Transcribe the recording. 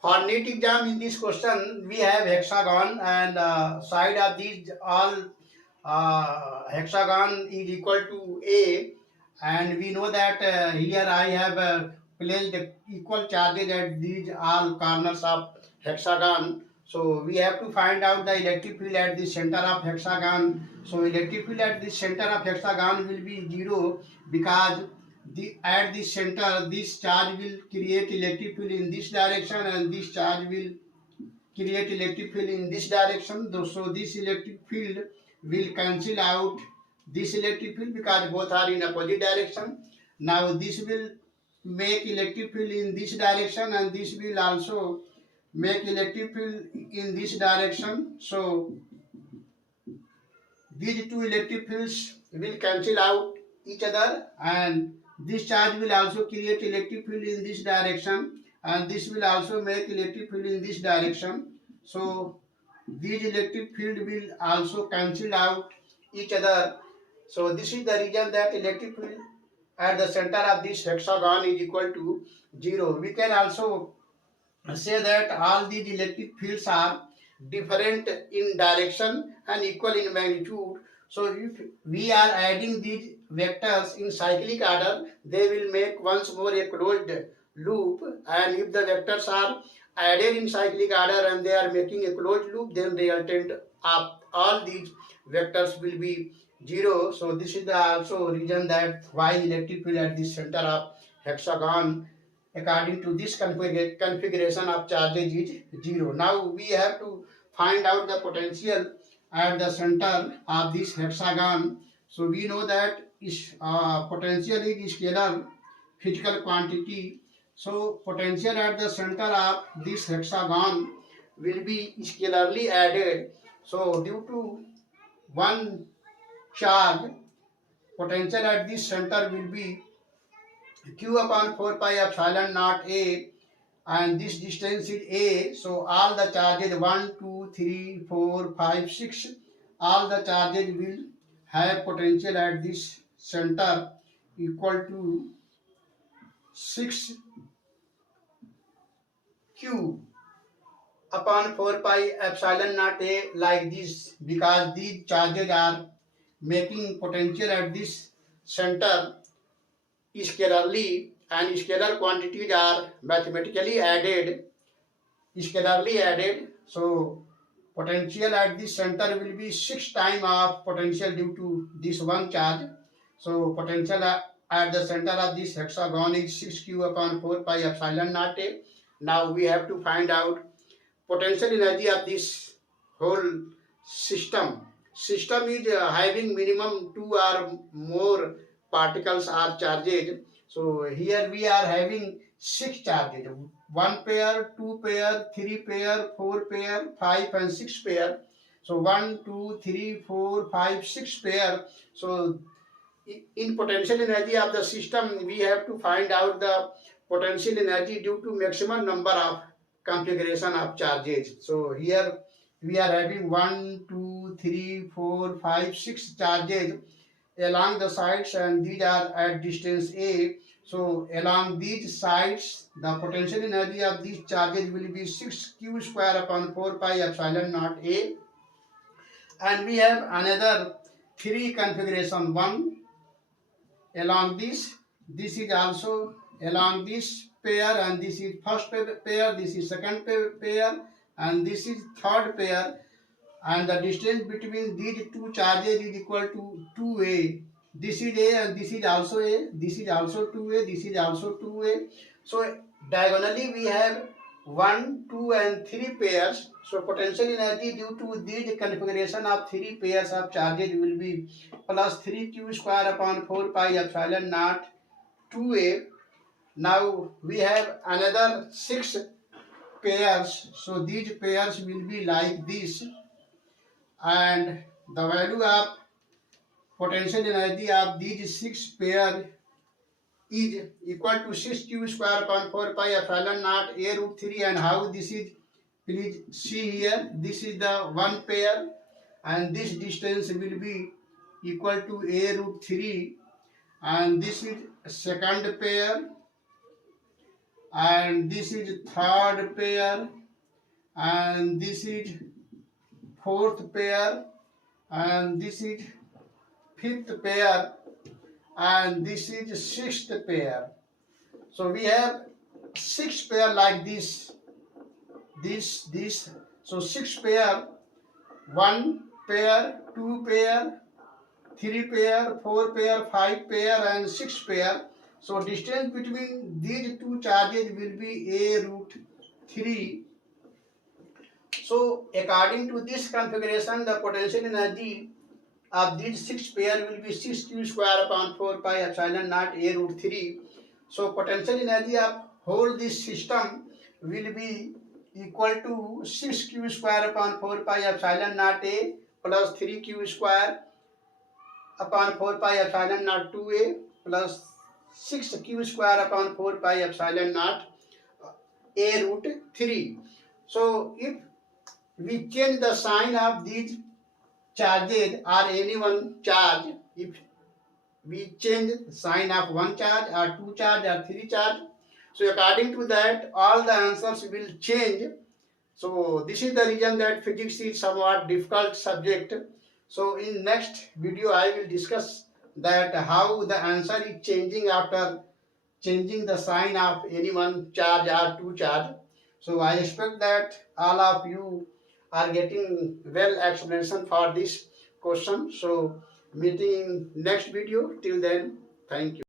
For NEET exam, in this question, we have hexagon, and side of these all hexagon is equal to A, and we know that here I have placed equal charges at these all corners of hexagon. So we have to find out the electric field at the center of hexagon. So electric field at the center of hexagon will be zero, because at the center this charge will create electric field in this direction, and this charge will create electric field in this direction. So this electric field will cancel out this electric field because both are in opposite direction. Now this will make electric field in this direction, and this will also make electric field in this direction. So these two electric fields will cancel out each other, and this charge will also create electric field in this direction, and this will also make electric field in this direction. So these electric field will also cancel out each other. So this is the reason that electric field at the center of this hexagon is equal to 0. We can also say that all these electric fields are different in direction and equal in magnitude. So if we are adding these vectors in cyclic order, they will make once more a closed loop. And if the vectors are added in cyclic order and they are making a closed loop, then resultant of all these vectors will be 0. So this is the also reason that why electric field at the center of hexagon according to this configuration of charges is 0. Now we have to find out the potential at the center of this hexagon. So we know that is potential is scalar physical quantity. So potential at the center of this hexagon will be scalarly added. So due to one charge, potential at this center will be q upon 4 pi epsilon naught a, and this distance is a. So all the charges 1, 2, 3, 4, 5, 6, all the charges will have potential at this center equal to 6q upon 4 pi epsilon naught a, like this, because these charges are making potential at this center scalarly, and scalar quantities are mathematically scalarly added. So potential at this center will be 6 times of potential due to this one charge. So potential at the center of this hexagon is 6q upon 4 pi epsilon naught a. Now we have to find out potential energy of this whole system. System is having minimum 2 or more particles or charges. So here we are having 6 charges: 1 pair, 2 pair, 3 pair, 4 pair, 5 and 6 pair. So 1, 2, 3, 4, 5, 6 pair. So in potential energy of the system, we have to find out the potential energy due to maximum number of configuration of charges. So here we are having 1, 2, 3, 4, 5, 6 charges along the sides, and these are at distance a. So along these sides, the potential energy of these charges will be 6q square upon 4 pi epsilon naught a. And we have another 3 configuration. One along this is also along this pair, and this is first pair, this is second pair, and this is third pair, and the distance between these two charges is equal to 2a. This is a, and this is also a, this is also 2a, this is also 2a. So diagonally we have 1, 2 and 3 pairs. So potential energy due to this configuration of 3 pairs of charges will be plus 3q square upon 4 pi epsilon naught 2a. Now we have another 6 pairs. So these pairs will be like this, and the value of potential energy of these 6 pair is equal to 6q square upon 4 pi epsilon naught a root 3. And how this is, please see here, this is the one pair, and this distance will be equal to a root 3, and this is second pair, and this is third pair, and this is fourth pair, and this is fifth pair, and this is sixth pair. So we have six pair like this. So six pair, one pair, two pair, three pair, four pair, five pair, and six pair. So distance between these two charges will be a root 3. So according to this configuration, the potential energy of these six pair will be 6q square upon 4 pi epsilon naught a root 3. So potential energy of whole this system will be equal to 6q square upon 4 pi epsilon naught a plus 3q square upon 4 pi epsilon naught 2a plus 6q square upon 4 pi epsilon naught a root 3. So if we change the sign of these charges or any one charge, if we change sign of one charge or two charge or three charge, so according to that all the answers will change. So this is the reason that physics is somewhat difficult subject. So in next video I will discuss that how the answer is changing after changing the sign of any one charge or two charge. So I expect that all of you are getting well explanation for this question. So meeting in next video. Till then, thank you.